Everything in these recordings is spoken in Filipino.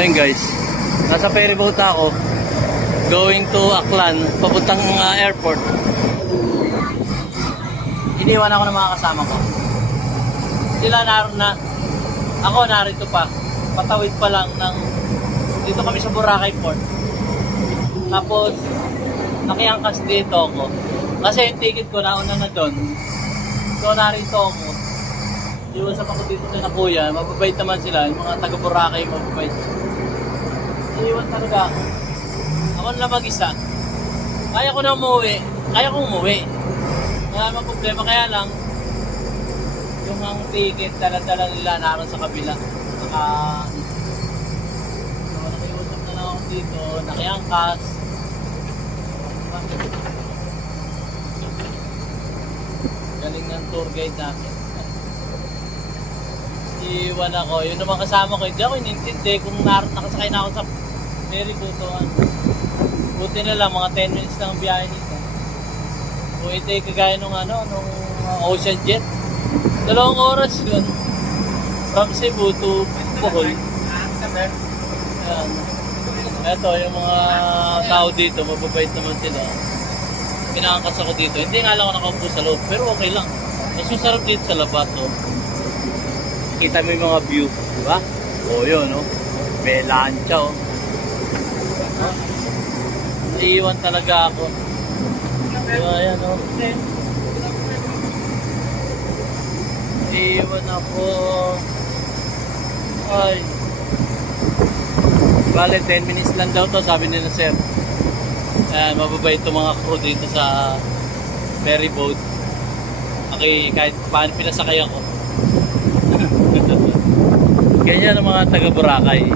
Ayun guys, nasa ferry boat ako. Going to Aklan, papuntang airport. Iniwan ako ng mga kasama ko. Sila naroon na. Ako narito pa. Patawid pa lang ng... Dito kami sa Boracay Port. Tapos, nakiangkas dito ako. Kasi yung ticket ko nauna na doon. So narito ako. Iwasan ako dito na kuya. Mababait naman sila. Yung mga taga Boracay mababait. Iwan talaga ako. Ako na mag-isa. Kaya ko na umuwi. Kaya ko umuwi. Wala namang problema. Kaya lang, yung ang ticket, dala-dala nila naroon sa kabila. Nakiusap na lang ako dito. Nakiangkas. Galing ng tour guide namin. Iwan ako. Yun naman kasama ko. Hindi ako inintindi kung nakasakay na ako sa ferry boat. Buti na lang, mga 10 minutes lang ang biyahe nito. Kung ito ay kagaya nung Ocean Jet. 2 oras yun. From Cebu to Bohol. Ayan. Ito, yung mga tao dito, mababait naman sila. Pinangangkas ako dito. Hindi nga lang ako nakaupo sa loob, pero okay lang. Mas masarap dito sa labas. Kita mo yung mga view, di ba? O yun, may lancha, Iiwan talaga ako. Diba, ayan, Iiwan ako. Ay. Bale, 10 minutes lang daw to, sabi nila sir. Ayan, mababait itong mga crew dito sa ferry boat. Okay, kahit paano pinasakay ako. Ganyan ang mga taga Boracay.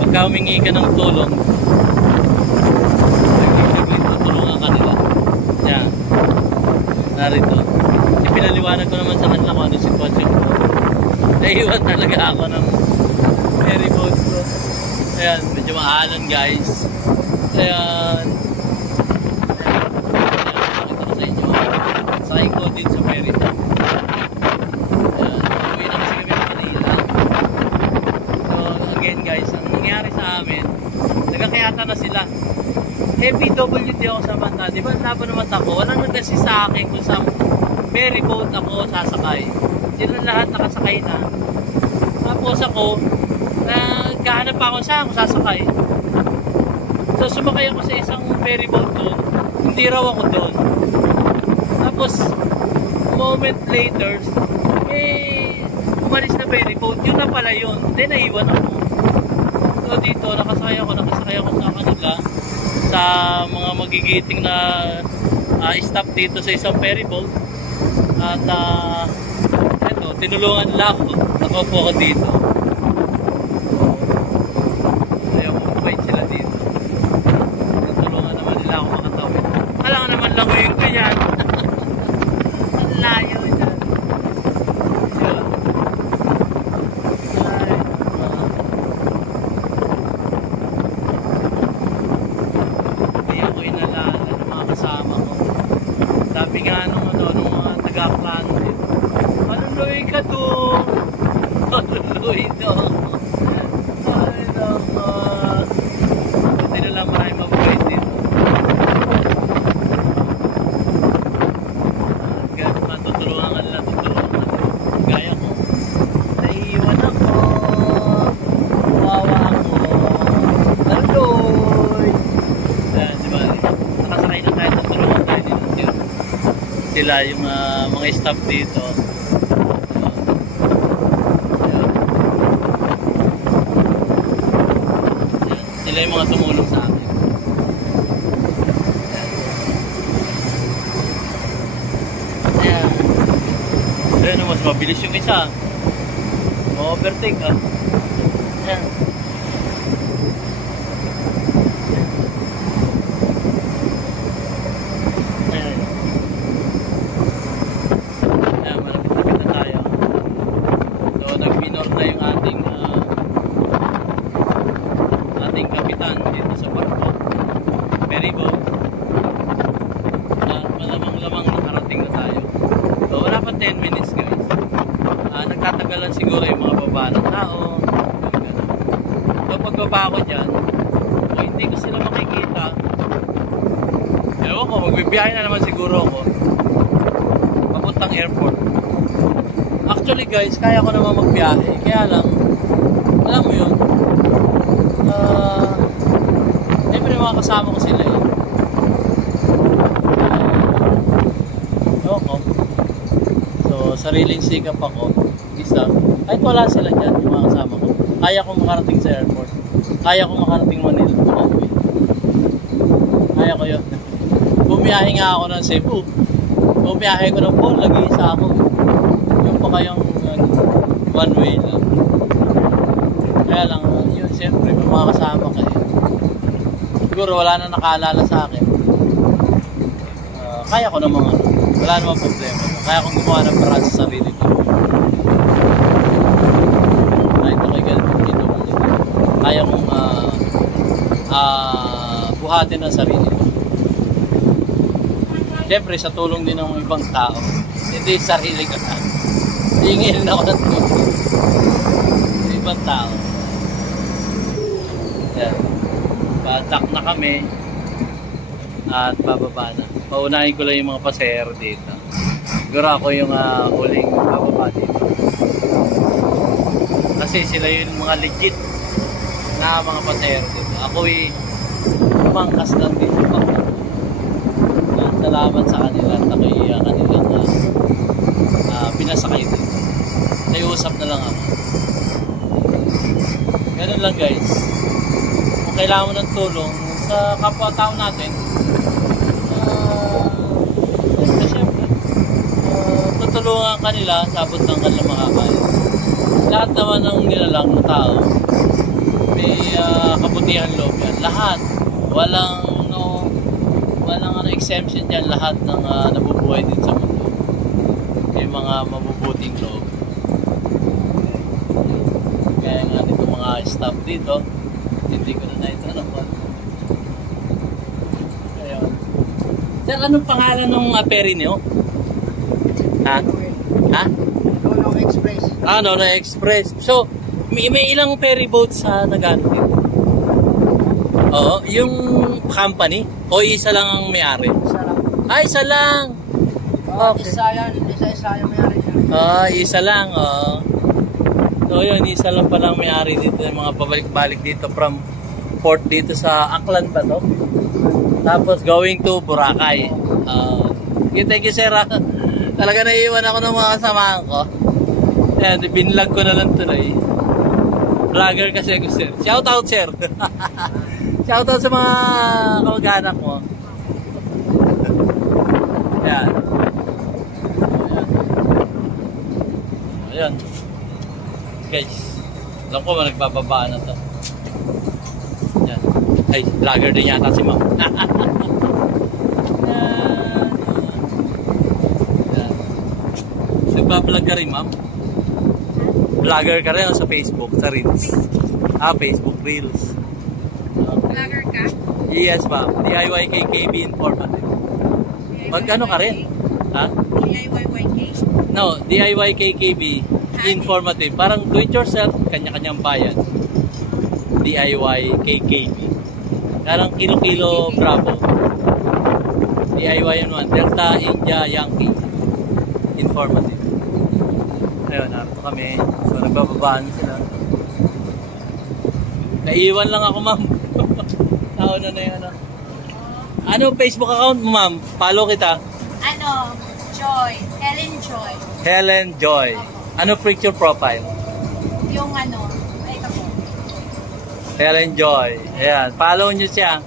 Pagka humingi ka ng tulong, tutulungan ka nila. Yan. Narito. Pinaliwanag ko naman sa kanila kung ano yung sitwasyon ko. Naiwan talaga ako ng ferry boat ko. Ayan, medyo maalan guys. Ayan. Pakita ko sa inyo. Sakay ko din sa ferry boat. Guys, ang nangyari sa amin, nagkakayata na sila. PWD ako sa banda, di ba laban naman ako, walang nagdasi sa akin kung sa ferry boat ako sasakay. Sila lahat nakasakay na. Tapos ako, naghahanap pa ako saan ako sasakay. So sumakay ako sa isang ferry boat doon, hindi raw ako doon. Tapos, moment later, umalis na ferry boat, yun na pala yun. Then naiwan ako. So dito, nakasakay ako sa kanila sa mga magigiting na stop dito sa isang ferry boat. At eto, tinulungan nila ako. Nakaupo ako dito. Ayaw ko mabait sila dito. Tinulungan naman nila ako makatawid. Alam naman lang yung ganyan. Ang layo yan. Sabi nga nung mga taga-Aklan, maluloy ka to. Maluloy to. Ay naman. Buti na lang maraming mababait dito. Tutulungan ka nila, gaya ko. Naiiwan ako. Wawa ako. Maluloy. Ayan, diba? Nakasakay na tayo, tutulungan tayo dito. Sila yung mga staff dito. Sila yung mga tumulong sa amin. Ayan. Ayan, mas mabilis yung isa. Ma-overtake ah. Ayan. Na yung ating kapitan dito sa barko ferry boat at malamang nakarating na tayo. So wala pa 10 minutes guys. Nagtatagalan siguro yung mga baba ng tao, pagbaba ko dyan, kung hindi ko sila makikita, ewan ko, magbibiyahe na naman siguro ako papuntang airport. Actually guys, kaya ko naman magbiyahe, kaya lang, alam mo yun, siyempre mga kasama ko sila eh. Ewan ko. So, sariling sikap ako, isa, kahit wala sila dyan, yung mga kasama ko, kaya ko makarating sa airport, kaya ko makarating Manila, makauwi. Kaya ko yun. Bumiyahe nga ako ng Cebu, bumiyahe ko ng Paul, nag-iisa ako. Yung pa kayong one way lang. Kaya lang, yun, siyempre, may mga kasama kayo. Siguro wala na nakaalala sa akin. Kaya ko namang, wala namang problema. Kaya kong gumawa ng paraan sa sarili ko. Kahit ako'y ganito dito. Kaya kong buhatin ang sarili ko. Siyempre, sa tulong din ng ibang tao. Hindi sarili ko na. Hingin na ako ng tulong. Sa ibang tao. Yan. Patak na kami. At bababa na. Paunahin ko lang yung mga pasahero dito. Siguro ako yung huling bababa dito. Kasi sila yung mga legit na mga pasahero dito. Ako'y umangkas lang dito pa. Salamat sa kanila at ako'y kanilang pinasakay dito. Naiusap na lang ako. Ganun lang guys. Kung kailangan mo ng tulong sa kapwa-tao natin, siyempre, tutulungan kanila sa abot ng kanilang makakaya. Lahat naman ng nilalang na tao, may kabutihan loob yan. Lahat. Walang exemption dyan. Lahat ng nabubuhay din sa mundo. May mga mabubuting loob. Kaya nga dito mga staff dito, hindi ko na naitanong ba. Kaya, sir, anong pangalan ng ferry niyo? Ha? Ha? Nono Express. Nono Express. So, may ilang ferry boats sa nagano dito? Oo, yung company? O isa lang ang may-ari? Isa lang. Isa lang! Okay. Isa yung may-ari niya. Isa lang, So yun, isa lang palang may-ari dito ng mga pabalik-balik dito from port dito sa Aklan ba to? Tapos going to Boracay. Thank you sir. Talaga naiiwan ako ng mga kasamahan ko. Ayan, binlog ko na lang tuloy. Vlogger kasi ako sir. Shout out sir. Shout out sa mga kamag-anak mo. Ayan. Ayan. Guys, alam ko nagbababa na to. Ayan. Ay, vlogger din yata si ma'am. Nagbablog ka rin ma'am? Vlogger ka rin sa Facebook, sa Reels. Facebook Reels. Vlogger ka? Yes ma'am, DIY KKB Informative. Magkano ka rin? Ha? DIYYK? No, DIY KKB Informative. Parang do it yourself, kanya-kanyang bayan. DIY KKB. Parang kilo-kilo Bravo. DIY yun man. Delta India Yankee Informative. Ayun, narito kami. So, nagbababaan sila. Naiwan lang ako, ma'am. Tao na na yun. Ano Facebook account mo, ma'am? Follow kita. Joy. Helen Joy. Helen Joy. Ano picture profile? Yung ay ito po. Helen Joy. Ayan. Follow nyo siya.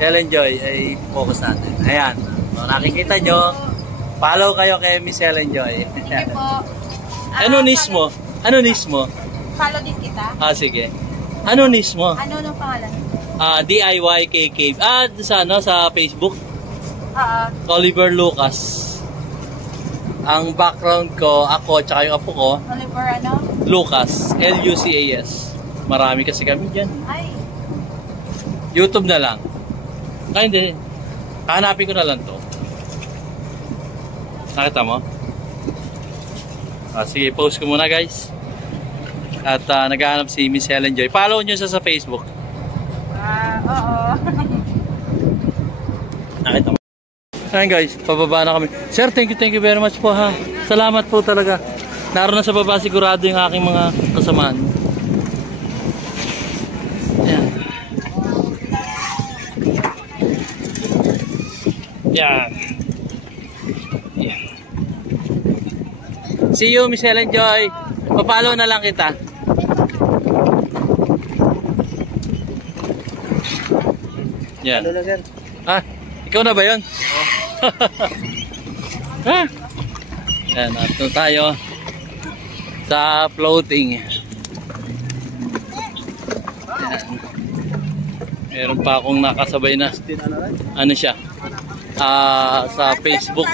Helen Joy. Ay, focus natin. Ayan. So, nakikita nyo. Follow kayo kay Miss Helen Joy. Sige po. Ano niche mo? Ano niche mo? Follow din kita. Sige. Ano niche mo? Ano nung pangalan? DIY KK. Sa Facebook? Oliver Lucas. Ang background ko, ako, tsaka yung apo ko, Oliver Lucas. Lucas. Marami kasi kami dyan. Ay. YouTube na lang. Hindi. Hanapin ko na lang to. Nakita mo? Sige, post ko muna guys. At naghahanap si Miss Helen Joy. Follow nyo siya sa Facebook. Oo. Nakita mo. Ayan guys, pababa na kami. Sir, thank you very much po ha. Salamat po talaga. Naroon na sa baba sigurado yung aking mga kasamaan. Ayan. Yan. Yan. See you, Miss Helen Joy. Papalo na lang kita. Yan. Ano na, sir? Ah, ikaw na ba yun? Ha? Yan, ato tayo sa floating. Yan. Meron pa akong nakasabay na. Ano siya? Sa Facebook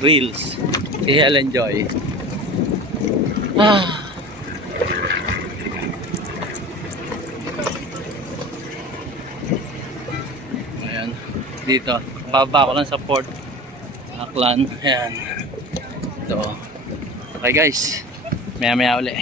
Reels. Si Helen Joy. Ayan. Dito. Baba ko lang sa Port Aklan. Ayan. Ito. Okay guys. Maya maya uli.